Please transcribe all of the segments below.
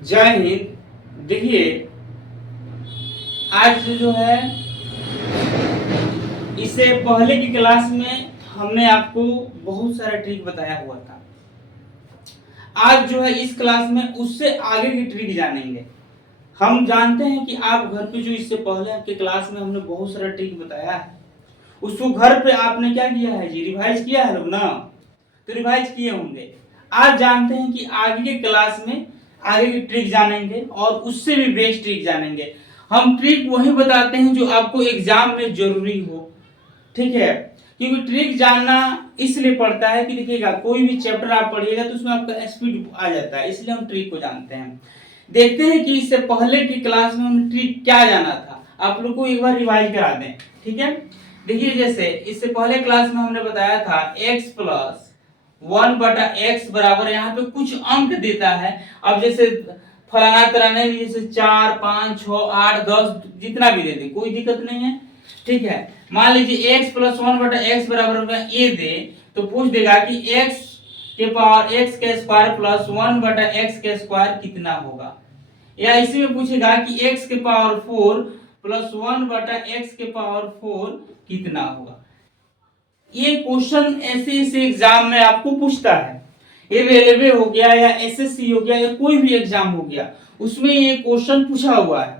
जय हिंद। देखिए, आज जो है इससे पहले की क्लास में हमने आपको बहुत सारा ट्रिक बताया हुआ था। आज जो है इस क्लास में उससे आगे की ट्रिक जानेंगे। हम जानते हैं कि आप घर पे जो इससे पहले के क्लास में हमने बहुत सारा ट्रिक बताया है, उसको घर पे आपने क्या किया है जी, रिवाइज किया है लोग ना, तो रिवाइज किए होंगे। आज जानते हैं कि आगे के क्लास में आगे की ट्रिक जानेंगे और उससे भी बेस्ट ट्रिक जानेंगे। हम ट्रिक वही बताते हैं जो आपको एग्जाम में जरूरी हो, ठीक है। क्योंकि ट्रिक जानना इसलिए पड़ता है कि देखिएगा, कोई भी चैप्टर आप पढ़िएगा तो उसमें आपका स्पीड आ जाता है, इसलिए हम ट्रिक को जानते हैं। देखते हैं कि इससे पहले की क्लास में हमने ट्रिक क्या जाना था, आप लोग को एक बार रिवाइज करा दें, ठीक है। देखिए, जैसे इससे पहले क्लास में हमने बताया था x प्लस 1/x बराबर, यहाँ पे कुछ अंक देता है। अब जैसे फलाना तराना भी, जैसे 4, 5, 6, 8, 10 जितना भी दे दे, कोई दिक्कत नहीं है, ठीक है। मान लीजिए x प्लस 1/x बराबर ए दे, तो पूछ देगा कि x के पावर x के स्क्वायर प्लस 1/x के स्क्वायर कितना होगा। या इसी में पूछेगा कि x के पावर 4 प्लस 1/x के पावर 4 कितना होगा। ये क्वेश्चन ऐसे एग्जाम में आपको पूछता है। ये रेलवे हो गया या एसएससी हो गया या कोई भी एग्जाम हो गया, उसमें ये क्वेश्चन पूछा हुआ है।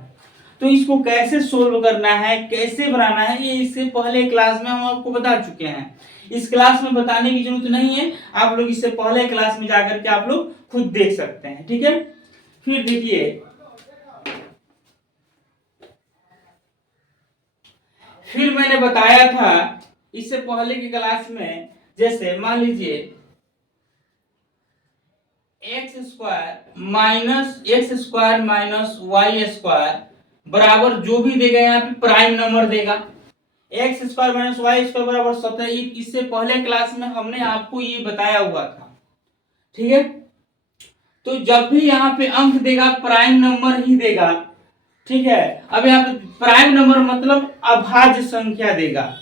तो इसको कैसे सोल्व करना है, कैसे बनाना है, ये इससे पहले क्लास में हम आपको बता चुके हैं। इस क्लास में बताने की जरूरत नहीं है, आप लोग इससे पहले क्लास में जाकर के आप लोग खुद देख सकते हैं, ठीक है। फिर देखिए, फिर मैंने बताया था इससे पहले की क्लास में, जैसे मान लीजिए x² माइनस वाई स्क्वायर बराबर जो भी देगा, यहाँ पे प्राइम नंबर देगा। x² माइनस वाई स्क्वायर बराबर 17। इससे पहले क्लास में हमने आपको ये बताया हुआ था, ठीक है। तो जब भी यहाँ पे अंक देगा प्राइम नंबर ही देगा, ठीक है। अब यहाँ पे प्राइम नंबर मतलब अभाज्य संख्या देगा,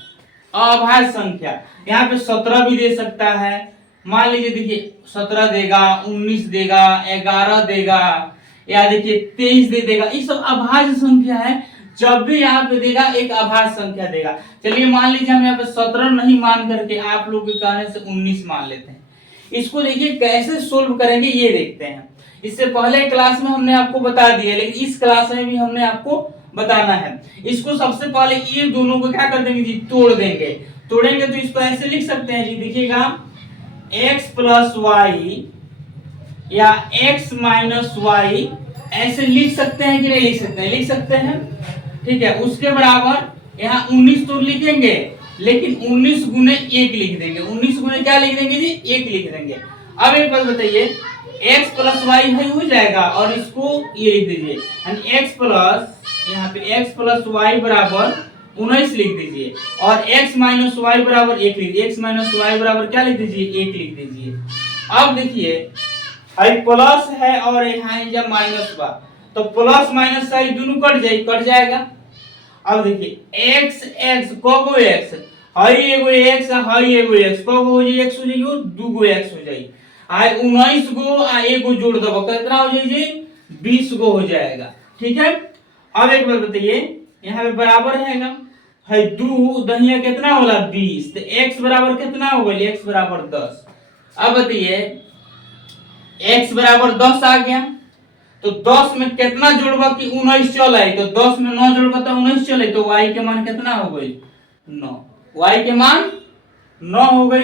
अभाज्य संख्या। यहाँ पे 17 भी दे सकता है, मान लीजिए, देखिए 17 देगा, 19 देगा, 11 देगा, या देखिए 23 दे देगा। ये सब अभाज्य संख्या है। जब भी यहाँ पे देगा एक अभाज्य संख्या देगा। चलिए मान लीजिए हम यहाँ पे 17 नहीं मान करके आप लोग के कहने से 19 मान लेते हैं। इसको देखिए कैसे सोल्व करेंगे ये देखते हैं। इससे पहले क्लास में हमने आपको बता दिया, लेकिन इस क्लास में भी हमने आपको बताना है। इसको सबसे पहले ये दोनों को क्या कर देंगे जी, तोड़ देंगे। तोड़ेंगे तो इसको ऐसे लिख सकते हैं जी, देखिएगा x प्लस वाई या x माइनस वाई, ऐसे लिख सकते हैं कि नहीं लिख सकते हैं, लिख सकते हैं, ठीक है। उसके बराबर यहाँ 19 तो लिखेंगे, लेकिन 19 गुने 1 लिख देंगे। 19 गुने क्या लिख देंगे जी, 1 लिख देंगे। अब एक बात बताइए, x प्लस वाई है हो जाएगा, और इसको ये लिख दीजिए, x प्लस, यहाँ पे x प्लस वाई बराबर 19 लिख दीजिए, और x माइनस वाई बराबर 1 लिख दीजिए। x माइनस वाई बराबर क्या लिख दीजिए, 1 लिख दीजिए। अब देखिए, आई प्लस है और यहाँ जब माइनस बा, तो प्लस माइनस साइड दोनों कट जाएगा। अब देखिए x x को x हई एगो x हई एगो x को हो जाई, x हो जाई, दू गो x हो जाई। आई 19 गो आ एगो जोड़ दबो, कितना हो जाई जी, 20 गो हो जाएगा, ठीक है। अब एक बात बताइए, यहाँ पे बराबर रहेगा, है दू दहिया कितना होला 20, तो x बराबर कितना हो गई, x बराबर 10। अब बताइए x बराबर 10 आ गया, तो 10 में कितना जोड़बा कि 19 चल आई, तो 10 में 9 जोड़बा तो 19 चले, तो y के मान कितना हो गई, 9। y के मान 9 हो गई।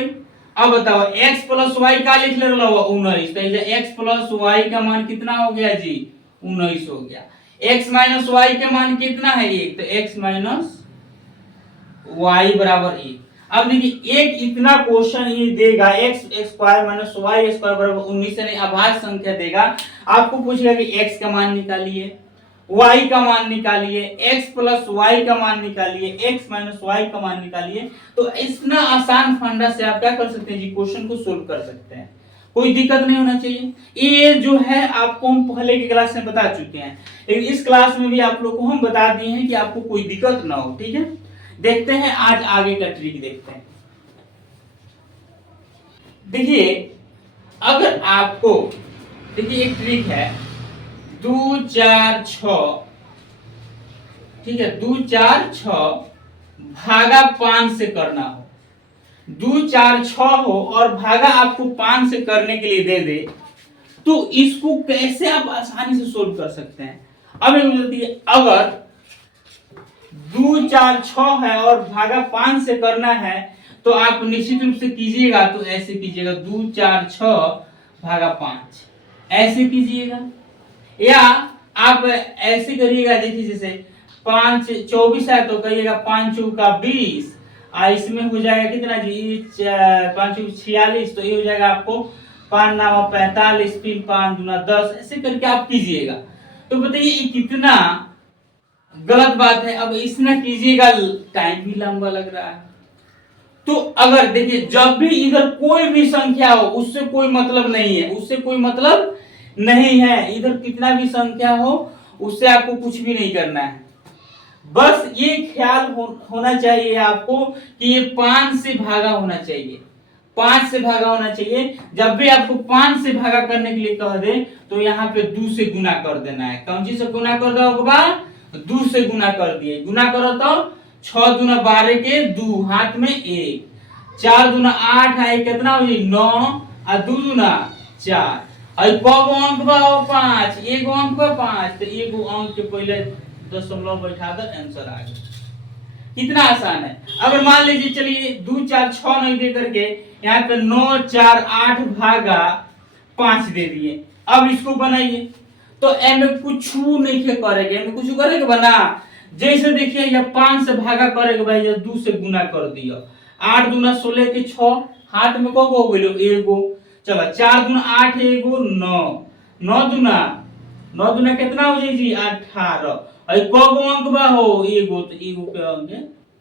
अब बताओ x प्लस वाई का लिख ले रहा हुआ 19, तो x प्लस वाई का मान कितना हो गया जी, 19 हो गया। x माइनस वाई के मान कितना है 1, तो x माइनस वाई बराबर 1। अब देखिए एक इतना क्वेश्चन ये देगा, x square minus Y square बराबर 19 यानी अभाज्य संख्या देगा। आपको पूछेगा कि x का मान निकालिए, y का मान निकालिए, x प्लस वाई का मान निकालिए, x माइनस वाई का मान निकालिए। तो इतना आसान फंडा से आप क्या कर सकते हैं जी, क्वेश्चन को सोल्व कर सकते हैं, कोई दिक्कत नहीं होना चाहिए। ये जो है आपको हम पहले की क्लास में बता चुके हैं, लेकिन इस क्लास में भी आप लोग को हम बता दिए हैं कि आपको कोई दिक्कत ना हो, ठीक है। देखते हैं आज आगे का ट्रिक देखते हैं। देखिए, अगर आपको, देखिए एक ट्रिक है, 2 4 6, ठीक है, 2 4 6 भागा 5 से करना हो, 2 4 6 हो और भागा आपको 5 से करने के लिए दे दे, तो इसको कैसे आप आसानी से सोल्व कर सकते हैं। अब अगर 2 4 6 है और भागा 5 से करना है तो आप निश्चित रूप से कीजिएगा, तो ऐसे कीजिएगा 2 4 6 भागा 5, ऐसे कीजिएगा, या आप ऐसे करिएगा, देखिए जैसे 5 24 है तो कहिएगा 5 चौका 20, इसमें हो जाएगा कितना जी 5 चौका 46, तो ये हो जाएगा आपको 5 9 45, फिर 5 दूना 10, ऐसे करके आप कीजिएगा। तो बताइए ये कितना गलत बात है। अब इसमें कीजिएगा, टाइम भी लंबा लग रहा है। तो अगर देखिए जब भी इधर कोई भी संख्या हो उससे कोई मतलब नहीं है, उससे कोई मतलब नहीं है, इधर कितना भी संख्या हो उससे आपको कुछ भी नहीं करना है। बस ये ख्याल होना चाहिए आपको कि ये 5 से भागा होना चाहिए, 5 से भागा होना चाहिए। जब भी आपको 5 से भागा करने के लिए कह दे तो यहाँ पे 2 से गुना कर देना है। कौन चीज से गुना कर दो होगा, 2 से गुना कर दिए, गुना करो तो 6 दूना 12 के 2, हाथ में 1, 4 दूना 8 है, कितना हो जाए 9, और 2 दूना 4, और कब अंक बा 5, एगो अंक बा 5, तो एगो अंक के पहले दशमलव बैठा दो, आंसर आ गया। कितना आसान है। अगर मान लीजिए चलिए 2 4 6 नहीं दे करके यहाँ पे 9 4 8 भागा 5 दे दिए, अब इसको बनाइए, तो एम कुछ नहीं करेंगे, एम कुछ करेंगे बना, जैसे देखिए ये 5 से भागा करेगा भाई, ये 2 से गुना कर दिया, 8 दूना 16 के 6, हाथ में को हो गइलो एगो, चलो 4 दूना 8 एगो 9, 9 दूना कितना हो जाई जी 18, और कगो अंक बा हो एगो, तो एगो के अंक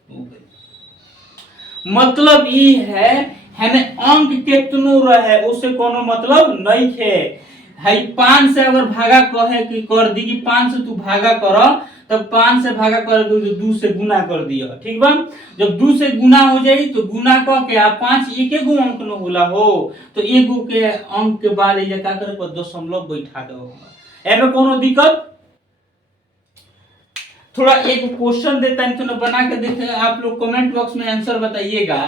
हो गई। मतलब ई है ने अंक कितनो रहे उससे कोनो मतलब नहीं है 5 से अगर भागा कहे कि कर दी कि 5 से तू भागा कर, तब 5 से भागा कर तो 2 से गुना कर दिया, ठीक बा। जब 2 से गुना हो जाई तो गुना क के आ 5 एक गो अंक न होला हो, तो एगो के अंक के बाद ये का करे पर दशमलव बैठा दो, एमे कोनो दिक्कत। थोड़ा एक क्वेश्चन देता है तो बना के देखे, आप लोग कमेंट बॉक्स में आंसर बताइएगा।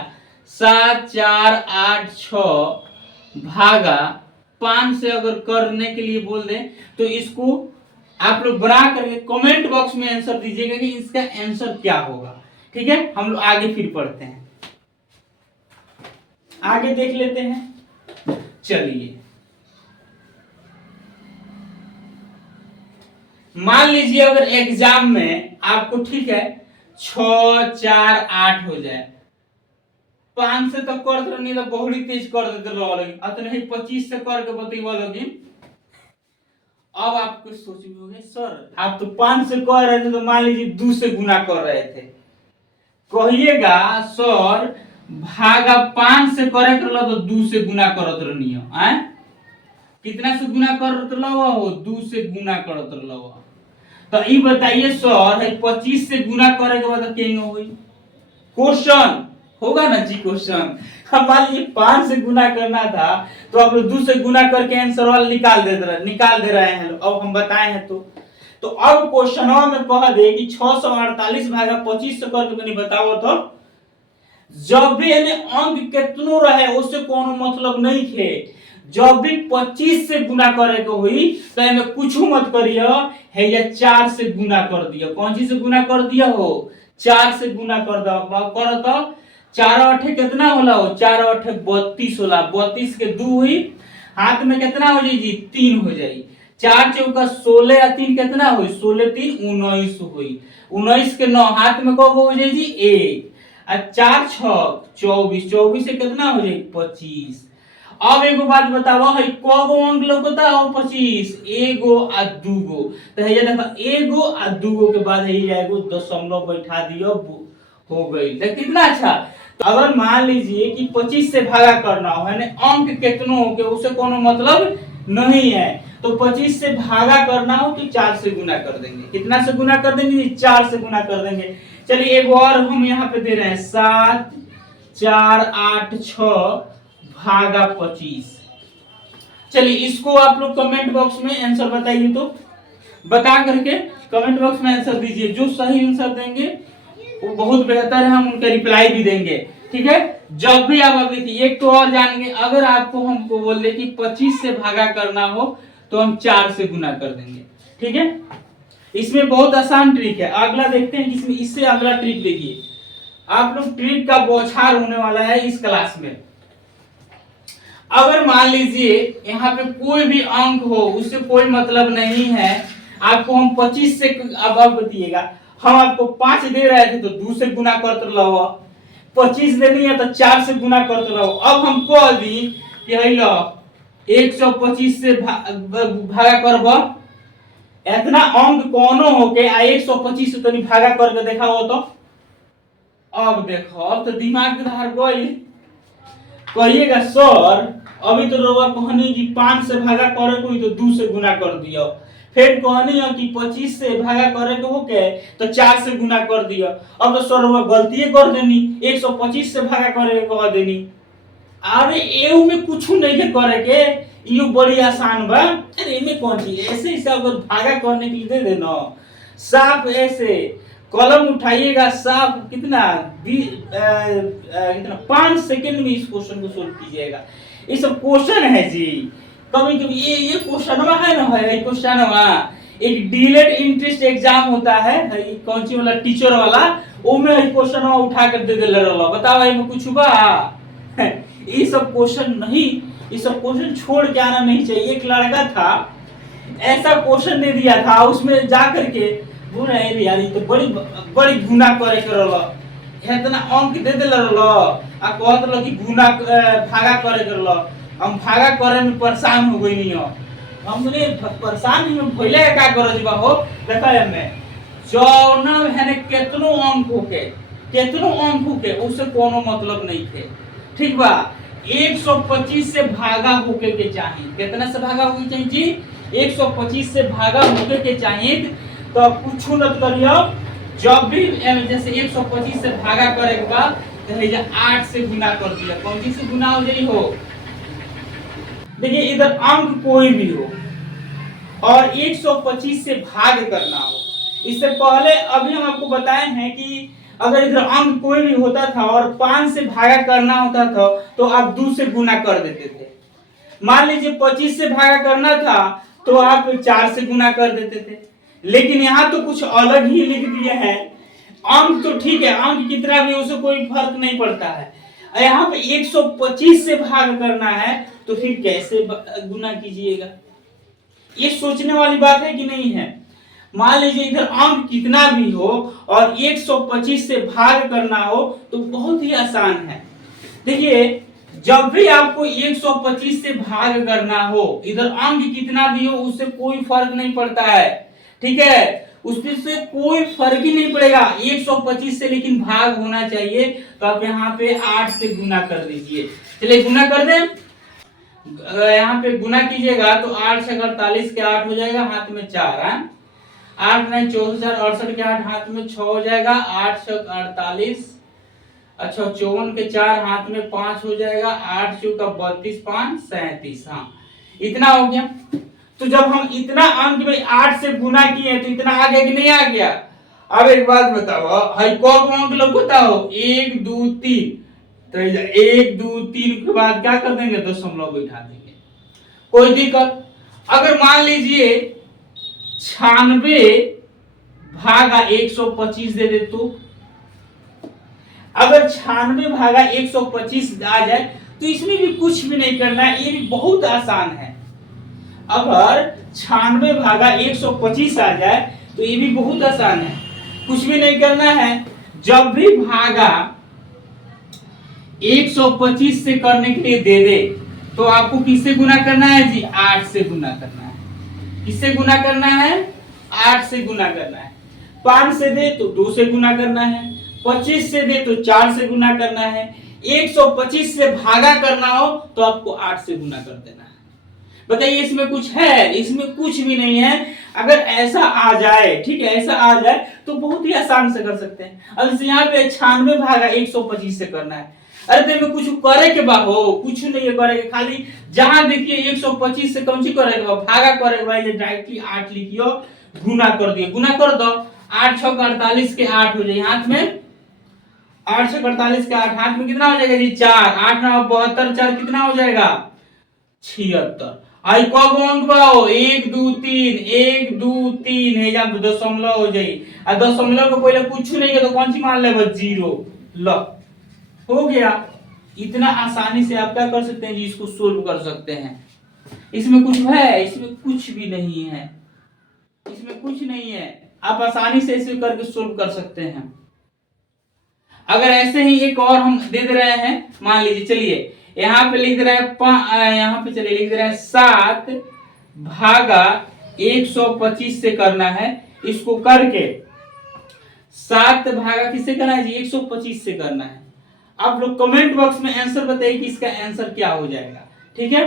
7 4 8 6 भागा 5 से अगर करने के लिए बोल दें तो इसको आप लोग बना करके कमेंट बॉक्स में आंसर दीजिएगा कि इसका आंसर क्या होगा, ठीक है। हम लोग आगे फिर पढ़ते हैं, आगे देख लेते हैं। चलिए मान लीजिए अगर एग्जाम में आपको, ठीक है, 6 4 8 हो जाए, 5 से तो कर दो, नहीं तो बहुत ही तेज कर देते लोग, अतने ही 25 से करके बतईवा लोगी। अब आपको सोच में होगा सर आप तो 5 से कर रहे थे, तो मान लीजिए 2 से गुना कर रहे थे, कहिएगा सर भागा 5 से करे कर लो तो 2 से गुना करत रहनी है, कितना से गुना करत रहो हो 2 से गुना करत रहो। तो ये बताइए सर 25 से गुना करे के बाद क्या होगी, क्वेश्चन होगा ना जी क्वेश्चन। हम मान लीजिए 5 से गुना करना था तो आप लोग 2 से गुना करके आंसर वाला निकाल दे रहे हैं। अब हम बताए हैं तो अब क्वेश्चन में कह दे कि 648 भागा 25 से करके नहीं बताओ, तो जब भी अंक कितनो रहे उससे कोनो मतलब नहीं थे, जब भी 25 से गुना करे को हुई तो इनमें कुछ मत करियो, है या 4 से गुना कर दिया। कौन चीज से गुना कर दिया हो, 4 से गुना कर दो, करो तो 4 8 कितना होला हो, 4 8 32 होला, 32 के 2 हुई, हाथ में कितना हो जाई जी 3 हो जाई, 4 चौका 16 और 3 कितना हुई 16 3 19 हुई, 19 के 9 हाथ में कब हो जाई जी 1, और 4 6 24, 24 से कितना हो जाई 25। अब एगो बात बताओ है कगो अंक लगता हो 25, एगो आ दूगो, तो है देखो एगो आ दूगो के बाद है जाएगो दशमलव बैठा दियो, हो गई। देख कितना अच्छा। तो अगर मान लीजिए कि 25 से भागा करना हो है अंक कितनो हो के उसे कोनो मतलब नहीं है, तो 25 से भागा करना हो तो 4 से गुना कर देंगे। कितना से गुना कर देंगे, 4 से गुना कर देंगे। चलिए एक और हम यहाँ पे दे रहे हैं 7 4 8 6 भागा 25। चलिए इसको आप लोग कमेंट बॉक्स में आंसर बताइए। तो बता करके कमेंट बॉक्स में आंसर दीजिए। जो सही आंसर देंगे वो बहुत बेहतर है, हम उनका रिप्लाई भी देंगे। ठीक है, जब भी आप अभी एक तो और जानेंगे, अगर आपको हमको बोल दे कि 25 से भागा करना हो तो हम 4 से गुना कर देंगे। ठीक है, इसमें बहुत आसान ट्रिक है। अगला देखते हैं इसमें, इससे अगला ट्रिक देखिए, आप लोग ट्रिक का बौछार होने वाला है इस क्लास में। अगर मान लीजिए यहाँ पे कोई भी अंक हो, उससे कोई मतलब नहीं है, आपको हम 25 से, अब बताइएगा, हम आपको 5 दे रहे थे तो 2 से गुना करते रहो, 25 देनी है तो 4 से गुना करते रहो। अब हम कह दी कि 125 से भागा करब, इतना अंक कोनो हो के 125 से तनी भागा करके देखा हो तो, अब देखो, अब तो दिमाग के धार गई। कहिएगा सर अभी तो रउआ कहनी कि 5 से भागा करे को तो 2 से गुना कर दियो, फिर कहनी है कि 25 से भागा करे को होके तो 4 से गुना कर दियो। अब तो सर रउआ गलती कर देनी, 125 से भागा करे को कह देनी। अरे एऊ में कुछ नहीं के करे के, यो बड़ी आसान बा। अरे इनमें कौन चीज, ऐसे ही सब भागा करने के लिए दे देना, साफ ऐसे कलम उठाइएगा, साफ कितना 5 सेकंड में इस क्वेश्चन को सोल्व कीजिएगा। ये सब क्वेश्चन है जी, कभी कभी ये क्वेश्चन है ना, है क्वेश्चन एक डीलेट इंटरेस्ट एग्जाम होता है, कौन सी वाला टीचर वाला, वो में क्वेश्चन उठा कर दे देले रहला, बताओ इनमें कुछ बा? ये सब क्वेश्चन नहीं, ये सब क्वेश्चन छोड़ के आना नहीं चाहिए। एक लड़का था, ऐसा क्वेश्चन दे दिया था, उसमें जा करके बोला यार ये तो बड़ी बड़ी गुना करे करलो, इतना अंक दे देले रहलो आ कहत रहो कि गुना भागा करे करलो। हम भागा करे में परेशान हो गई नहीं हो, हमने परेशान नहीं भइले का करो जी बाबू। देखा में जौना है केतनो अंक होके उससे कोनो मतलब नहीं थे। ठीक बा, 125 से भागा होके के चाहिए, कितना से भागा होके चाहिए जी? 125 से भागा होके के चाहिए। तो कुछ न करियो, जब भी जैसे 125 से भागा करेगा तो 8 से गुना कर दिया, कौन सी से गुना हो जाई हो। देखिए इधर अंक कोई भी हो और 125 से भाग करना हो, इससे पहले अभी हम आपको बताए हैं कि अगर इधर अंक कोई भी होता था और 5 से भागा करना होता था तो आप 2 से गुना कर देते थे। मान लीजिए 25 से भागा करना था तो आप 4 से गुना कर देते थे, लेकिन यहाँ तो कुछ अलग ही लिख दिए हैं। अंक तो ठीक है, अंक कितना भी उससे कोई फर्क नहीं पड़ता है, यहाँ पे 125 से भाग करना है तो फिर कैसे गुना कीजिएगा? ये सोचने वाली बात है कि नहीं है? मान लीजिए इधर अंक कितना भी हो और 125 से भाग करना हो तो बहुत ही आसान है। देखिए जब भी आपको 125 से भाग करना हो, इधर अंक कितना भी हो उससे कोई फर्क नहीं पड़ता है। ठीक है, उससे कोई फर्क ही नहीं पड़ेगा 125 से, लेकिन भाग होना चाहिए। तो आप यहाँ पे 8 से गुना कर दीजिए। चलिए गुना कर दें, यहाँ पे गुना कीजिएगा तो 8 से 48 के 8 हो जाएगा, हाथ में 4 है, 8 9 4068 के 8 हाथ में 6 हो जाएगा, 8 से 48, अच्छा 54 के 4 हाथ में 5 हो जाएगा, 8 चौका 32 5 37। हाँ इतना हो गया। तो जब हम इतना अंक में 8 से गुना किए तो इतना आ गया कि नहीं आ गया? अब एक बात बताओ, हाई कौन अंक लोग बताओ? 1 2 3, तो 1 2 3 के बाद क्या कर देंगे? दशमलव बैठा देंगे, कोई दिक्कत? अगर मान लीजिए 96 भागा 125 दे दे तो, अगर 96 भागा 125 आ जाए तो इसमें भी कुछ भी नहीं करना है, ये भी बहुत आसान है। अगर 96 भागा 125 आ जाए तो ये भी बहुत आसान है, कुछ भी नहीं करना है। जब भी भागा 125 से करने के लिए दे दे तो आपको किससे गुना करना है जी? 8 से गुना करना है। किससे गुना करना है? 8 से गुना करना है। 5 से दे तो 2 से गुना करना है, 25 से दे तो 4 से गुना करना है, 125 से भागा करना हो तो आपको 8 से गुना कर देना है। बताइए इसमें कुछ है? इसमें कुछ भी नहीं है। अगर ऐसा आ जाए, ठीक है, ऐसा आ जाए तो बहुत ही आसान से कर सकते हैं। अब जैसे यहाँ पे 96 भागा 125 से करना है, अरे तो कुछ करे के बा हो, कुछ नहीं करे के, खाली जहां देखिए 125 से कौन सी करे के बा? भागा करे के बा, ये डायरेक्टली 8 लिखियो, गुना कर दिए, गुना कर दो, 8 6 48 के 8 हो जाए हाथ में, 8 6 48 के 8 हाथ में कितना हो जाएगा जी 4, 8 9 72, 4 कितना हो जाएगा 76। आई कब अंक पाओ 1 2 3, 1 2 3 है जब दशमलव हो जाई, और दशमलव को पहले कुछ नहीं है तो कौन सी मान ले बस 0, लो हो गया। इतना आसानी से आप क्या कर सकते हैं जी, इसको सोल्व कर सकते हैं। इसमें कुछ है? इसमें कुछ भी नहीं है, इसमें कुछ नहीं है, आप आसानी से इसे करके सोल्व कर सकते हैं। अगर ऐसे ही एक और हम दे दे रहे हैं, मान लीजिए, चलिए यहाँ पे लिख रहे हैं यहाँ पे चलिए लिख रहे हैं 7 भागा 125 से करना है, इसको करके 7 भागा किससे करना है जी 125 से करना है। आप लोग कमेंट बॉक्स में आंसर बताइए कि इसका आंसर क्या हो जाएगा, ठीक है।